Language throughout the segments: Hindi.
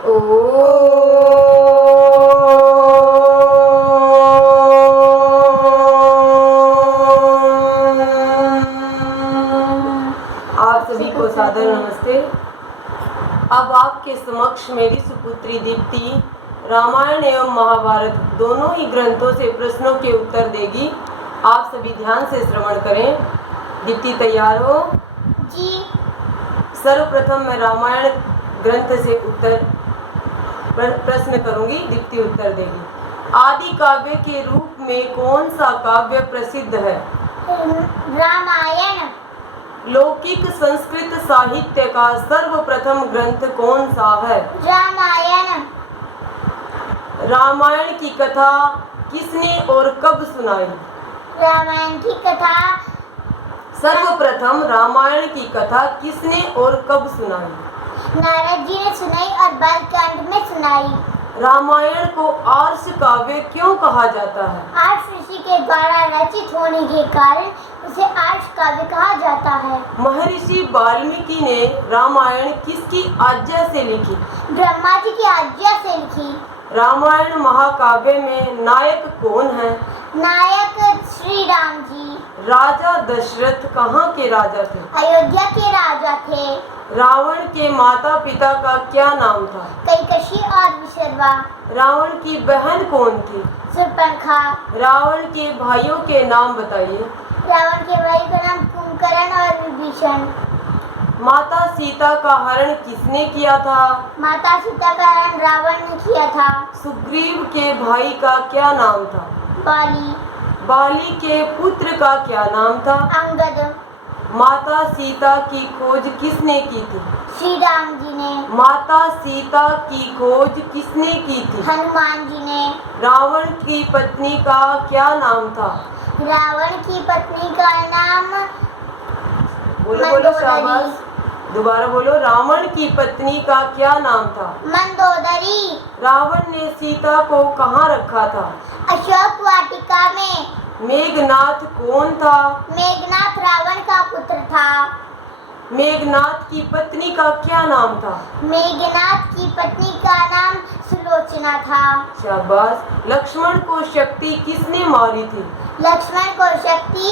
आप सभी को सादर नमस्ते। अब आपके समक्ष मेरी सुपुत्री दीप्ति रामायण एवं महाभारत दोनों ही ग्रंथों से प्रश्नों के उत्तर देगी। आप सभी ध्यान से श्रवण करें। दीप्ति तैयार हो? जी। सर्वप्रथम मैं रामायण ग्रंथ से उत्तर प्रश्न करूंगी, दीप्ति उत्तर देगी। आदि काव्य के रूप में कौन सा काव्य प्रसिद्ध है? रामायण। लौकिक संस्कृत साहित्य का सर्वप्रथम ग्रंथ कौन सा है? रामायण। रामायण की कथा किसने और कब सुनाई? रामायण की कथा सर्वप्रथम रामायण की कथा किसने और कब सुनाई? नारद जी ने सुनाई और बालकांड में सुनाई। रामायण को आर्ष काव्य क्यों कहा जाता है? आर्ष ऋषि के द्वारा रचित होने के कारण उसे आर्ष काव्य कहा जाता है। महर्षि वाल्मीकि ने रामायण किसकी आज्ञा से लिखी? ब्रह्मा जी की आज्ञा से लिखी। रामायण महाकाव्य में नायक कौन है? नायक श्री राम जी। राजा दशरथ कहाँ के राजा थे? अयोध्या के राजा थे। रावण के माता पिता का क्या नाम था? कैकसी और विशर्वा। रावण की बहन कौन थी? शूर्पणखा। रावण के भाइयों के नाम बताइए। रावण के भाई का नाम कुंभकर्ण और विभीषण। माता सीता का हरण किसने किया था? माता सीता का हरण रावण ने किया था। सुग्रीव के भाई का क्या नाम था? बाली। बाली के पुत्र का क्या नाम था? अंगद। माता सीता की खोज किसने की थी? श्री राम जी ने। माता सीता की खोज किसने की थी? हनुमान जी ने। रावण की पत्नी का क्या नाम था? रावण की पत्नी का नाम बोलो शाबाश, दोबारा बोलो। रावण की पत्नी का क्या नाम था? मंदोदरी। रावण ने सीता को कहाँ रखा था? अशोक वाटिका में। मेघनाथ कौन था? मेघनाथ रावण का पुत्र था। मेघनाथ की पत्नी का क्या नाम था? मेघनाथ की पत्नी का नाम सुलोचना था। शाबाश। लक्ष्मण को शक्ति किसने मारी थी? लक्ष्मण को शक्ति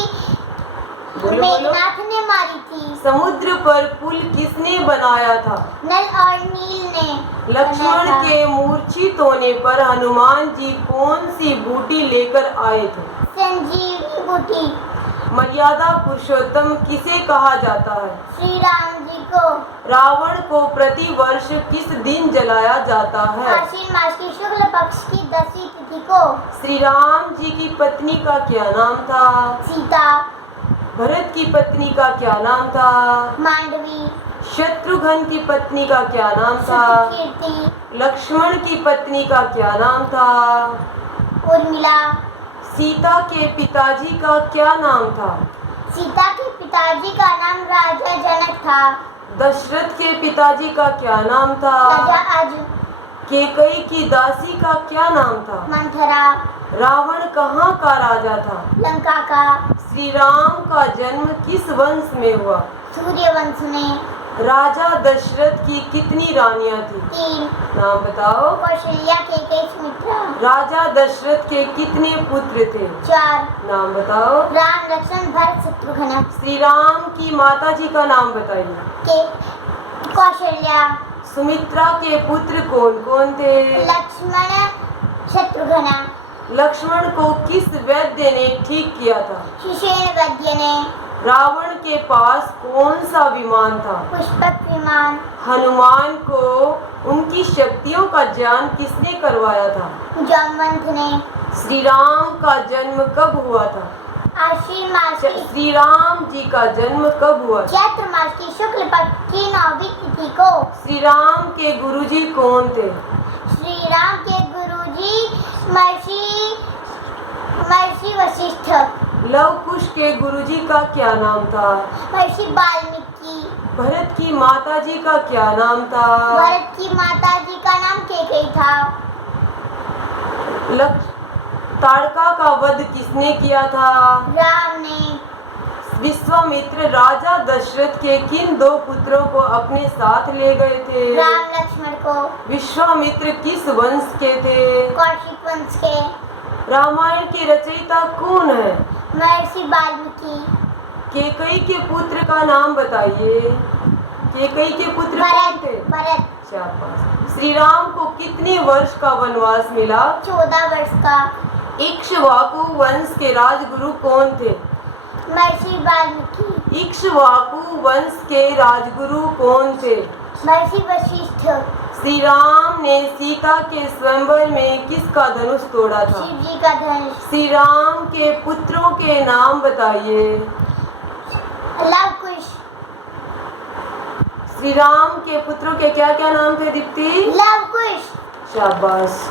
मेघनाथ ने मारी थी। समुद्र पर पुल किसने बनाया था? नल और नील ने। लक्ष्मण के मूर्छित होने पर हनुमान जी कौन सी बूटी लेकर आए थे? संजीवनी बूटी। मर्यादा पुरुषोत्तम किसे कहा जाता है? श्री राम जी को। रावण को प्रति वर्ष किस दिन जलाया जाता है? आश्विन मास की शुक्ल पक्ष की 10वीं तिथि को। श्री राम जी की पत्नी का क्या नाम था? सीता। भरत की पत्नी का क्या नाम था? मांडवी। शत्रुघ्न की पत्नी का क्या नाम था? कीर्ति। लक्ष्मण की पत्नी का क्या नाम था? उर्मिला। सीता के पिताजी का क्या नाम था? सीता के पिताजी का नाम राजा जनक था। दशरथ के पिताजी का क्या नाम था? राजा अज। कैकई की दासी का क्या नाम था? मंथरा। रावण कहाँ का राजा था? लंका का। श्री राम का जन्म किस वंश में हुआ? सूर्यवंश में। राजा दशरथ की कितनी रानियां थी? 3। नाम बताओ। कौशल्या, कैकेयी, सुमित्रा। राजा दशरथ के कितने पुत्र थे? 4। नाम बताओ। राम, लक्ष्मण, भरत, शत्रुघ्न। श्री राम की माता जी का नाम बताइए। कौशल्या। सुमित्रा के पुत्र कौन कौन थे? लक्ष्मण, शत्रुघ्न। लक्ष्मण को किस वैद्य ने ठीक किया था? शिशेन वैद्य ने। रावण के पास कौन सा विमान था? पुष्पक विमान। हनुमान को उनकी शक्तियों का ज्ञान किसने करवाया था? जामवंत ने। श्री राम का जन्म कब हुआ था? आश्विन मास की। श्री राम जी का जन्म कब हुआ? चैत्र मास की शुक्ल पक्ष की 9वीं तिथि को। श्री राम के गुरुजी कौन थे? श्री राम के गुरुजी महर्षि वशिष्ठ। लव कुश के गुरुजी का क्या नाम था? महर्षि वाल्मीकि। भरत की माताजी का क्या नाम था? भरत की माताजी का नाम कैकेयी था। ताड़का का वध किसने किया था? राम ने। विश्वामित्र राजा दशरथ के किन 2 पुत्रों को अपने साथ ले गए थे? राम, लक्ष्मण को। को। विश्वामित्र किस वंश के थे? कौशिक वंश के। रामायण के रचयिता कौन है? महर्षि वाल्मीकि। केकई के पुत्र का नाम बताइए। केकई के पुत्र कौन थे? भरत। शाबाश। श्री राम को कितने वर्ष का वनवास मिला? 14 वर्ष का। इक्ष्वाकु वंश के राजगुरु कौन थे? महर्षि वाल्मीकि। इक्ष्वाकु वंश के राजगुरु कौन थे? महर्षि वशिष्ठ। श्री राम ने सीता के स्वयंवर में किसका धनुष तोड़ा था? शिव जी का धनुष। श्री राम के पुत्रों के नाम बताइए। लव कुश। श्री राम के पुत्रों के क्या क्या नाम थे दीप्ति? लव कुश। शाबाश।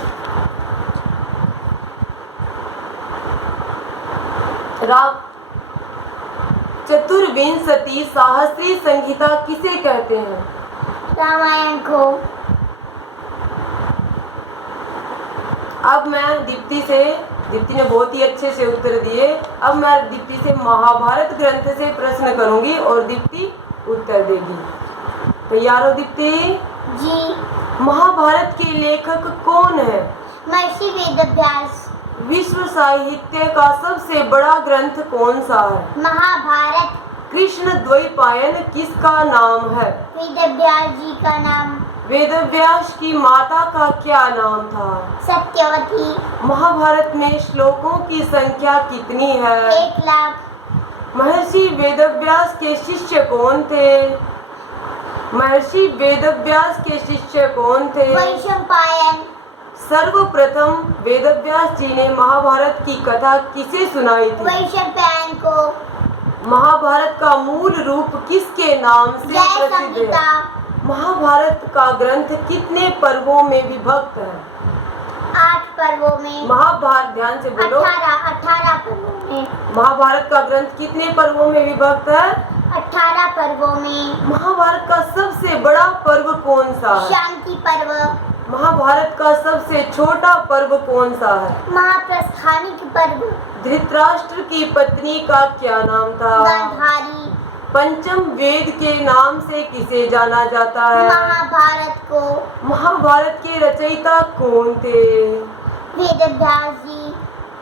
चतुर्विंशति सहस्त्री संहिता किसे कहते हैं? रामायण को। अब मैं दीप्ति ने बहुत ही अच्छे से उत्तर दिए। अब मैं दीप्ति से महाभारत ग्रंथ से प्रश्न करूंगी और दीप्ति उत्तर देगी। तैयार हो दीप्ति? जी। महाभारत के लेखक कौन है? महर्षि वेदव्यास। विश्व साहित्य का सबसे बड़ा ग्रंथ कौन सा है? महाभारत। कृष्ण द्वैपायन किसका नाम है? वेदव्यास जी का नाम। वेदव्यास की माता का क्या नाम था? सत्यवती। महाभारत में श्लोकों की संख्या कितनी है? 1 लाख। महर्षि वेदव्यास के शिष्य कौन थे? महर्षि वेदव्यास के शिष्य कौन थे? वैशंपायन। सर्वप्रथम वेदव्यास जी ने महाभारत की कथा किसे सुनाई थी? वैशंपायन को। महाभारत का मूल रूप किसके नाम से जय प्रसिद्ध संहिता। है? महाभारत का ग्रंथ कितने पर्वों में विभक्त है? 8 पर्वों में। महाभारत, ध्यान से बोलो। 18 पर्वों में। महाभारत का ग्रंथ कितने पर्वों में विभक्त है? 18 पर्वों में। महाभारत का सबसे बड़ा पर्व कौन सा है? शांति पर्व। महाभारत का सबसे छोटा पर्व कौन सा है? महाप्रस्थानिक पर्व। धृतराष्ट्र की पत्नी का क्या नाम था? गांधारी। पंचम वेद के नाम से किसे जाना जाता है? महाभारत को। महाभारत के रचयिता कौन थे? वेदव्यास जी।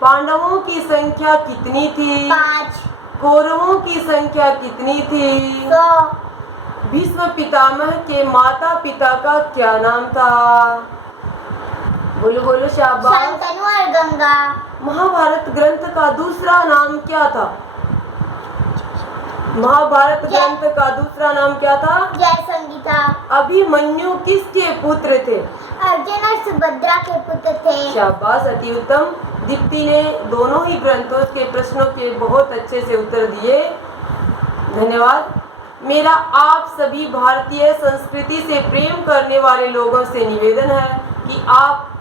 पांडवों की संख्या कितनी थी? 5। कौरवों की संख्या कितनी थी? 100। भीष्म पितामह के माता पिता का क्या नाम था? बोलो बोलो शाबाश। शांतनु और गंगा। महाभारत ग्रंथ का दूसरा नाम क्या था? महाभारत ग्रंथ का दूसरा नाम क्या था? जय संहिता। अभिमन्यु किसके पुत्र थे? अर्जुन और सुभद्रा के पुत्र थे। शाबाश, अति उत्तम। दीप्ति ने दोनों ही ग्रंथों के प्रश्नों के बहुत अच्छे से उत्तर दिए। धन्यवाद। मेरा आप सभी भारतीय संस्कृति से प्रेम करने वाले लोगों से निवेदन है कि आप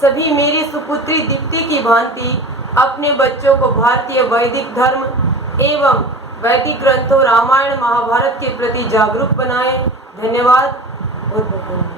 सभी मेरी सुपुत्री दीप्ति की भांति अपने बच्चों को भारतीय वैदिक धर्म एवं वैदिक ग्रंथों रामायण महाभारत के प्रति जागरूक बनाएं। धन्यवाद। बहुत बहुत धन्यवाद।